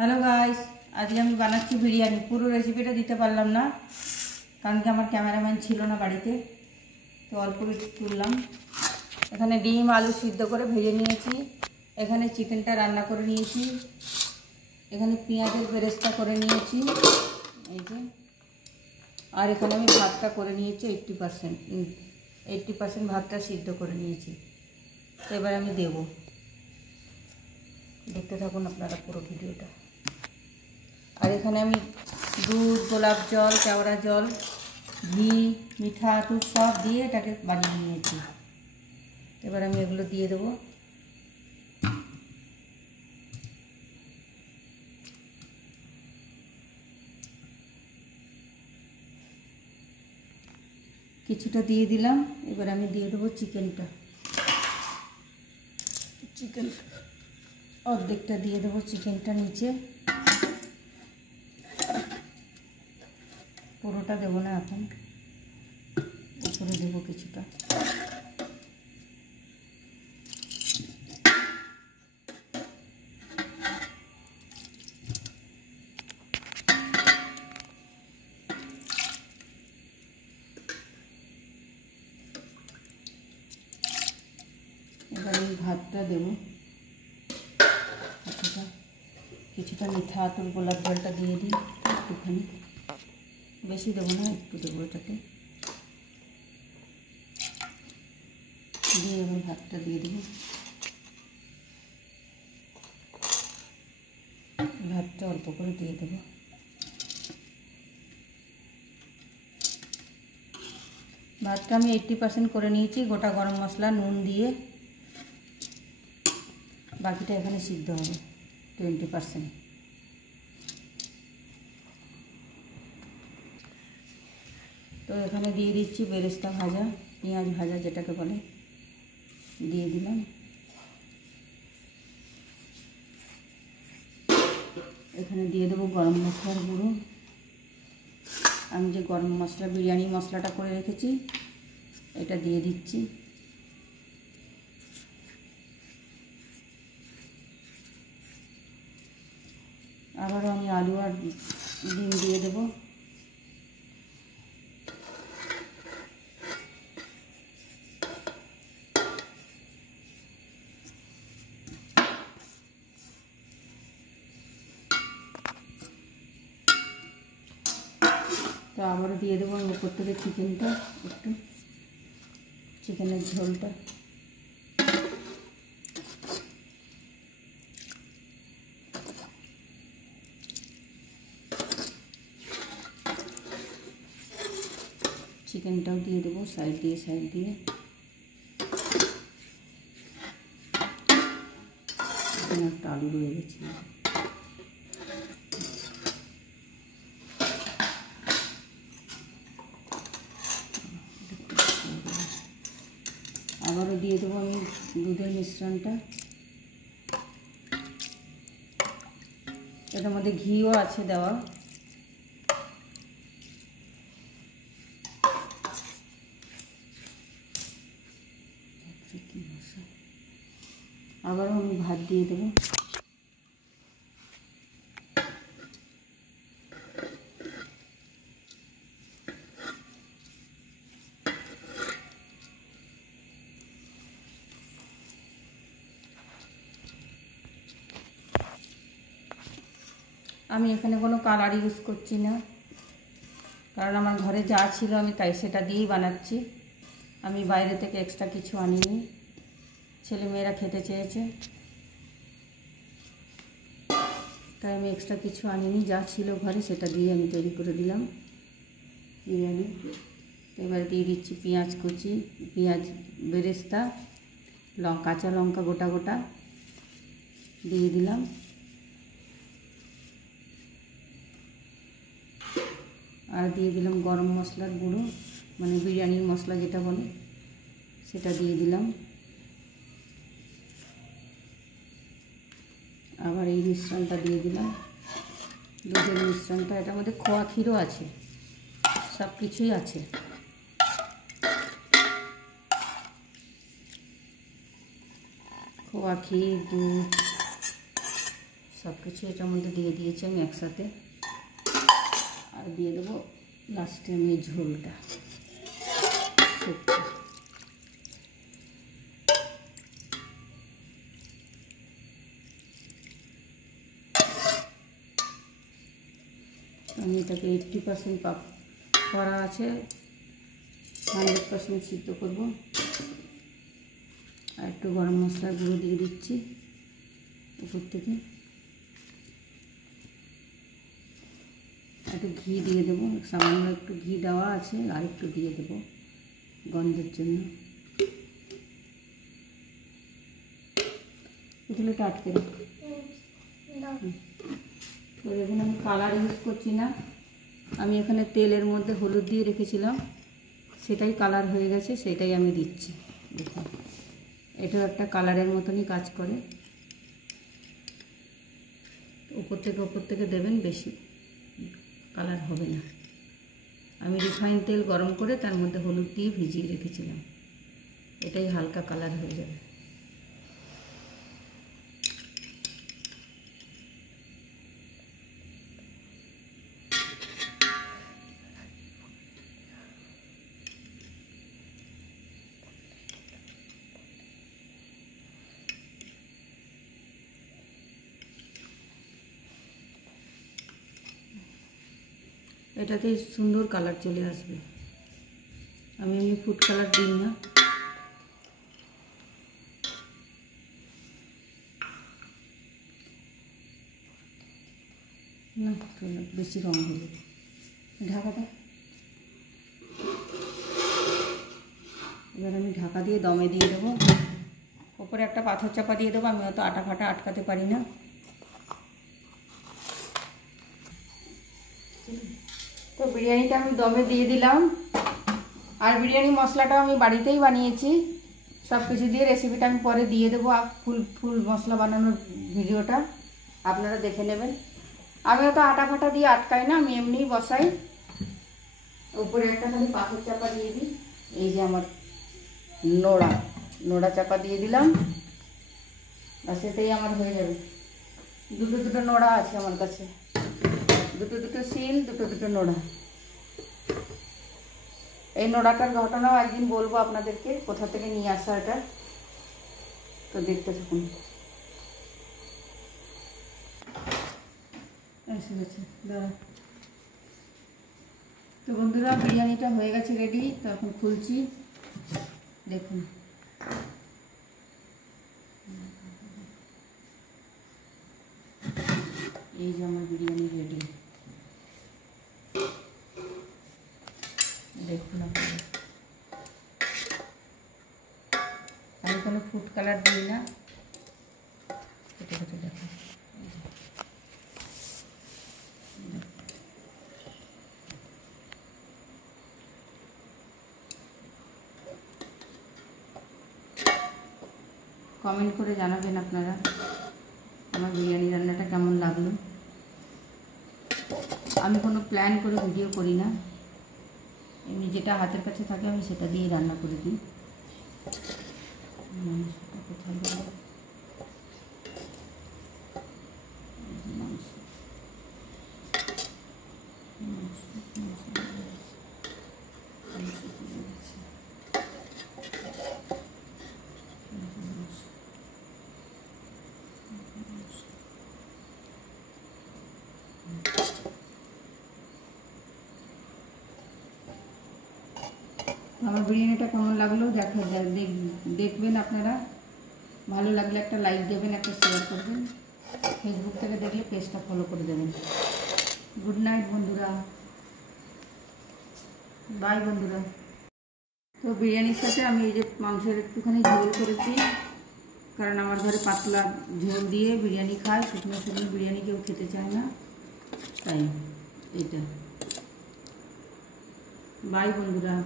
Hello guys, আজকে আমি বানাচ্ছি বিরিয়ানি। পুরো রেসিপিটা দিতে পারলাম না কারণ কি আমার ক্যামেরাম্যান ছিল না বাড়িতে, তো অল্প তুললাম। এখানে ডিম আলু সিদ্ধ করে ভেজে নিয়েছি, এখানে চিকেনটা রান্না করে নিয়েছি, এখানে পেঁয়াজের বেরেস্তা করে নিয়েছি এই যে, আর এখানে আমি ভাতটা করে নিয়েছি 80% ভাতটা সিদ্ধ করে নিয়েছি। তো এবার আমি দেবো, দেখতে থাকুন আপনারা পুরো ভিডিওটা। আর এখানে আমি দুধ, গোলাপ জল, কেওড়া জল, ঘি, মিঠা দুধ সব দিয়ে এটাকে বানিয়ে নিয়েছি। এবার আমি এগুলো দিয়ে দেবো। কিছুটা দিয়ে দিলাম, এবার আমি দিয়ে দেবো চিকেনটা। চিকেন অর্ধেকটা দিয়ে দেবো, চিকেনটা নিচে, পুরোটা দেবো না, এখন উপরে দেবো কিছুটা। এবার আমি ভাতটা দেবো, কিছুটা মিঠা আতর গোলাপ জলটা দিয়ে দিই একটুখানি, বেশি দেবো না, একটু দেবো এটাতে দিয়ে। এবার ভাতটা দিয়ে দেবো, ভাতটা অল্প করে দিয়ে দেবো। ভাতটা আমি 80% করে নিয়েছি গোটা গরম মশলা নুন দিয়ে, বাকিটা এখানে সিদ্ধ হবে 20%। তো এখানে দিয়ে দিচ্ছি বেরেস্তা ভাজা, পেঁয়াজ ভাজা যেটাকে বলে, দিয়ে দিলাম। এখানে দিয়ে দেবো গরম মশলার গুঁড়ো। আমি যে গরম মশলা বিরিয়ানি মশলাটা করে রেখেছি এটা দিয়ে দিচ্ছি। আবারও আমি আলু আর ডিম দিয়ে দেবো। তো আবারও দিয়ে দেবো আমি উপর থেকে চিকেনটা, একটু চিকেনের ঝোলটা। চিকেনটাও দিয়ে দেবো সাইড দিয়ে একটা আলু রয়ে গেছে। আবারও দিয়ে দেবো আমি দুধের মিশ্রণটা, এটার মধ্যে ঘিও আছে দেওয়া। আবারও আমি ভাত দিয়ে দেবো। আমি এখানে কোনো কালার ইউজ করছি না, কারণ আমার ঘরে যা ছিল আমি তাই সেটা দিয়েই বানাচ্ছি। আমি বাইরে থেকে এক্সট্রা কিছু আনিনি, ছেলেমেয়েরা খেতে চেয়েছে তাই আমি এক্সট্রা কিছু আনিনি, যা ছিল ঘরে সেটা দিয়ে আমি তৈরি করে দিলাম বিরিয়ানি। এবার দিয়ে দিচ্ছি পেঁয়াজ কুচি, পেঁয়াজ বেরেস্তা, কাঁচা লঙ্কা গোটা গোটা দিয়ে দিলাম। আর দিয়ে দিলাম গরম মশলার গুঁড়ো, মানে বিরিয়ানির মশলা যেটা বলে সেটা দিয়ে দিলাম। আবার এই মিশ্রণটা দিয়ে দিলাম, দুধের মিশ্রণটা। এটার মধ্যে খোয়া ক্ষীরও আছে, সব কিছুই আছে। খোয়া ক্ষীর, দুধ সব কিছু এটার মধ্যে দিয়ে দিয়েছি আমি একসাথে। আর দিয়ে দেবো লাস্টে আমি ঝোলটা আমি এটাকে 80% করা আছে, 100% সিদ্ধ করবো। আর একটু গরম মশলার গুঁড়ো দিয়ে দিচ্ছি উপর থেকে, একটু ঘি দিয়ে দেবো, সামান্য একটু ঘি দেওয়া আছে, আর একটু দিয়ে দেবো গন্ধের জন্য। এগুলো আটকে দেবো। তো দেখুন আমি কালার ইউজ করছি না, আমি এখানে তেলের মধ্যে হলুদ দিয়ে রেখেছিলাম, সেটাই কালার হয়ে গেছে, সেটাই আমি দিচ্ছি। দেখুন এটাও একটা কালারের মতনই কাজ করে। উপর থেকে দেবেন, বেশি কালার হবে না। আমি রিফাইন তেল গরম করে তার মধ্যে হলুদ দিয়ে ভিজিয়ে রেখেছিলাম, এটাই হালকা কালার হয়ে যাবে। এটাতে সুন্দর কালার চলে আসবে। আমি এমনি ফুড কালার দিই না। না বেশি রঙ হয়ে যাবে। ঢাকাটা এবার আমি ঢাকা দিয়ে দমে দিয়ে দেবো। ওপরে একটা পাথর চাপা দিয়ে দেবো, আমি অত আটা ফাটা আটকাতে পারি না। তো বিরিয়ানিটা আমি দমে দিয়ে দিলাম। আর বিরিয়ানি মশলাটাও আমি বাড়িতেই বানিয়েছি, সব কিছু দিয়ে। রেসিপিটা আমি পরে দিয়ে দেবো, ফুল মশলা বানানোর ভিডিওটা আপনারা দেখে নেবেন। আমি তো আটা ফাটা দিয়ে আটকাই না, আমি এমনিই বসাই। উপরে একটা খালি পাথর চাপা দিয়ে দিই। এই যে আমার নোড়া চাপা দিয়ে দিলাম, আর সেটাই আমার হয়ে যাবে। দুটো নোড়া আছে আমার কাছে, দুটো শিল, দুটো নোড়া। এই নোড়াটার ঘটনাও একদিন বলবো আপনাদেরকে, কোথা থেকে নিয়ে আসা এটা। তো দেখতে থাকুন। এসে গেছে দাঁড়া। তো বন্ধুরা বিরিয়ানিটা হয়ে গেছে রেডি। তো এখন খুলছি, দেখুন। এই যে আমার বিরিয়ানি রেডি, দেখুন আপনারা। আমি কোনো ফুড কালার দিই না, দেখুন। কমেন্ট করে জানাবেন আপনারা আমার বিরিয়ানি রান্নাটা কেমন লাগলো। আমি কোনো প্ল্যান করে ভিডিও করি না, এমনি যেটা হাতের কাছে থাকে আমি সেটা দিয়েই রান্না করে দিই। কোথায় গেল আমার বিরিয়ানিটা কেমন লাগলো দেখবেন আপনারা। ভালো লাগলে একটা লাইক দেবেন, একটা শেয়ার করবেন। ফেসবুক থেকে দেখলে পেজটা ফলো করে দেবেন। গুড নাইট বন্ধুরা, বাই বন্ধুরা। তো বিরিয়ানির সাথে আমি এই যে মাংসের একটুখানি ঝোল করেছি, কারণ আমার ঘরে পাতলা ঝোল দিয়ে বিরিয়ানি খায়, শুকনো বিরিয়ানি কেউ খেতে চায় না, তাই এইটা। বাই বন্ধুরা।